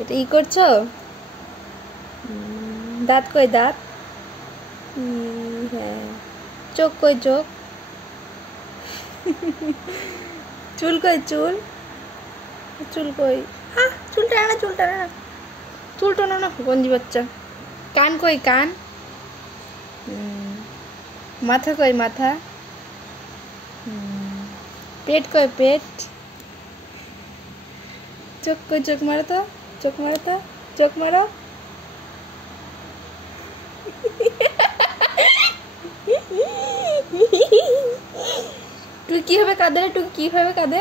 এটা ই করছো? দাঁত কই দাঁত? হ্যাঁ। চোখ কই চোখ? চুল কই চুল? চুল কই? চুল টানা না, চুল টানা না, চুল টানা না, গঞ্জি বাচ্চা। কান কই কান? মাথা কই মাথা? পেট কই পেট? চোখ কই চোখ মারো তো, চোখ মারো তো, চোখ মারো। তুই কিভাবে কাঁদে রে? তুই কিভাবে কাঁদে?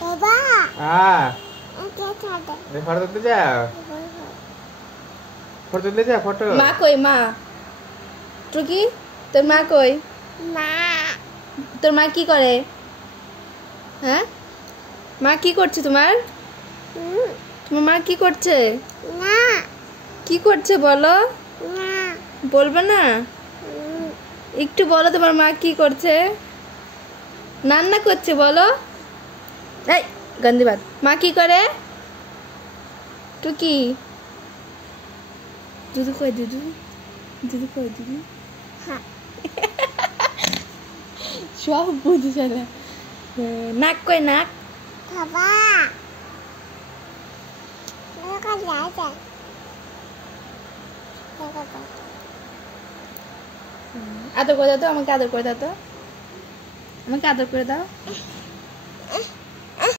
বাবা ফটো তুলতে যাও, ফটো তুলতে যাও, ফটো। মা কই মা? টুকি তোর মা কই? মা তোর মা কি করে? হ্যাঁ, মা কি করছে তোমার? তোমার মা কি করছে? না কি করছে বলো? না বলবে না? একটু বলো তোমার মা কি করছে? রান্না করছে বলো। এই গন্দিবাদ, মা কি করে? টুকি দুধু কই দুধু? দুধু কই দুধু? সব বুঝে চলে। নাক কই নাক? বাবা আদর করে দাও তো, আমাকে আদর করে দাও তো, আমাকে আদর করে দাও।